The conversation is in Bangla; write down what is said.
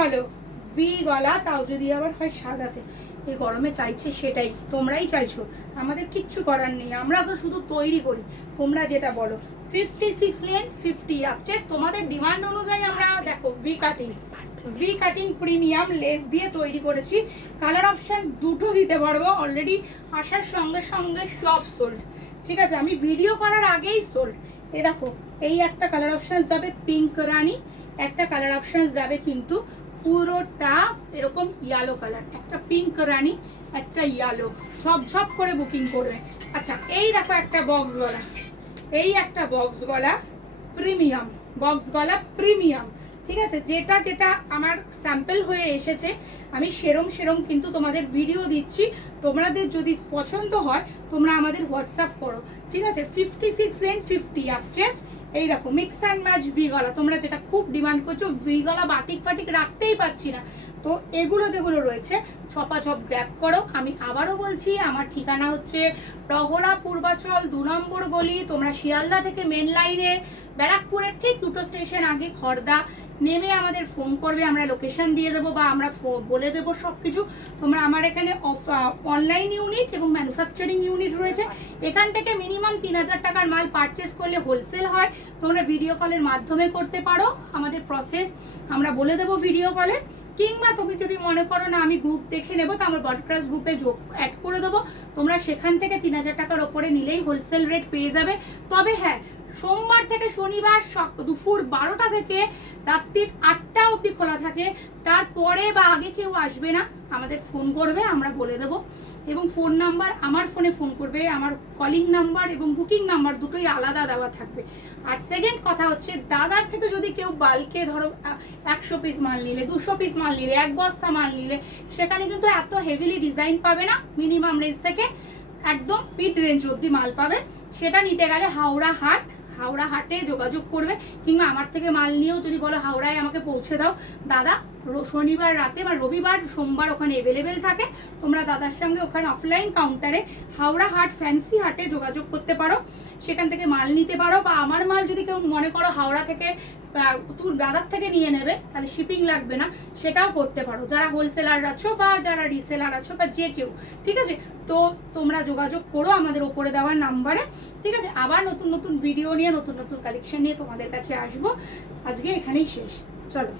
চলো ভি গলা, তাও যদি আবার হয় সাদাতে। এই গরমে চাইছে সেটাই, তোমরাই চাইছো, আমাদের কিচ্ছু করার নেই, আমরা তো শুধু তৈরি করি, তোমরা যেটা বলো। 56 লেন্থ 50 আপ চেস্ট, তোমাদের ডিমান্ড অনুযায়ী আমরা দেখো ভি কাটিং প্রিমিয়াম লেস দিয়ে তৈরি করেছি। কালার অপশন দুটো দিতে পারবো, অলরেডি আসার সঙ্গে সঙ্গে সব সোল্ড। ঠিক আছে, আমি ভিডিও করার আগেই সোল্ড। এই দেখো, এই একটা কালার অপশন যাবে পিঙ্ক রানি, একটা কালার অপশন যাবে কিন্তু পুরোটা এরকম ইয়েলো কালার, একটা পিঙ্ক রানি একটা ইয়েলো, ঝপঝপ করে বুকিং করবে। আচ্ছা এই দেখো একটা বক্স গলা, এই একটা বক্স গলা প্রিমিয়াম, বক্স গলা প্রিমিয়াম। ঠিক আছে, যেটা যেটা আমার স্যাম্পল হয়ে এসেছে আমি সেরম কিন্তু তোমাদের ভিডিও দিচ্ছি, তোমাদের যদি পছন্দ হয় তোমরা আমাদের হোয়াটসঅ্যাপ করো। ঠিক আছে, 56 লেন্থ 50 আপ চেস্ট। এই দেখো মিক্স অ্যান্ড ম্যাচ ভি গলা, তোমরা যেটা খুব ডিমান্ড করছো, ভি গলা বাটিক ফাটিক রাখতেই পারছি না, তো এগুলো যেগুলো রয়েছে ছপাছপ গ্র্যাব করো। আমি আবারও বলছি, আমার ঠিকানা হচ্ছে প্রহরা পূর্বাচল 2 নম্বর গলি। তোমরা শিয়ালদা থেকে মেন লাইনে ব্যারাকপুরের ঠিক 2টো স্টেশন আগে খড়দা নেমে আমাদের ফোন করবে, আমরা লোকেশন দিয়ে দেবো বা আমরা বলে দেবো সব কিছু। তোমরা আমার এখানে অনলাইন ইউনিট এবং ম্যানুফ্যাকচারিং ইউনিট রয়েছে, এখান থেকে মিনিমাম 3000 টাকার মাল পারচেস করলে হোলসেল হয়। তোমরা ভিডিও কলের মাধ্যমে করতে পারো, আমাদের প্রসেস আমরা বলে দেবো ভিডিও কলের। কিংবা তুমি যদি মনে করো না আমি গ্রুপ দেখে নেবো, তো আমার ব্রডকাস্ট গ্রুপে অ্যাড করে দেবো, তোমরা সেখান থেকে 3000 টাকার ওপরে নিলেই হোলসেল রেট পেয়ে যাবে। তবে হ্যাঁ, সোমবার থেকে শনিবার দুপুর 12টা থেকে রাত্রির 8টা অবধি খোলা থাকে, তারপরে বা আগে কেউ আসবে না, আমাদের ফোন করবে, আমরা বলে দেবো। এবং ফোন নাম্বার, আমার ফোনে ফোন করবে, আমার কলিং নাম্বার এবং বুকিং নাম্বার দুটোই আলাদা দেওয়া থাকবে। আর সেকেন্ড কথা হচ্ছে, দাদার থেকে যদি কেউ বাল্কে ধরো 100 পিস মাল নিলে, 200 পিস মাল নিলে, 1 বস্তা মাল নিলে, সেখানে কিন্তু এত হেভিলি ডিজাইন পাবে না, মিনিমাম রেঞ্জ থেকে একদম মিড রেঞ্জ অবধি মাল পাবে। সেটা নিতে গেলে হাওড়া হাটে যোগাযোগ করবে, কিংবা আমার থেকে মাল নিয়েও যদি বলো হাওড়ায় আমাকে পৌঁছে দাও, দাদা শনিবার রাতে বা রবিবার সোমবার ওখানে অ্যাভেলেবেল থাকে, তোমরা দাদার সঙ্গে ওখানে অফলাইন কাউন্টারে হাওড়া হাট ফ্যান্সি হাটে যোগাযোগ করতে পারো, সেখান থেকে মাল নিতে পারো। বা আমার মাল যদি কেউ মনে করো হাওড়া থেকে তুই দাদার থেকে নিয়ে নেবে, তাহলে শিপিং লাগবে না, সেটাও করতে পারো, যারা হোলসেলার আছো বা যারা রিসেলার আছো বা যে কেউ। ঠিক আছে, তো তোমরা যোগাযোগ করো আমাদের ওপরে দেওয়ার নাম্বারে। ঠিক আছে, আবার নতুন নতুন ভিডিও নিয়ে নতুন নতুন কালেকশন নিয়ে তোমাদের কাছে আসবো। আজকে এখানেই শেষ, চলো।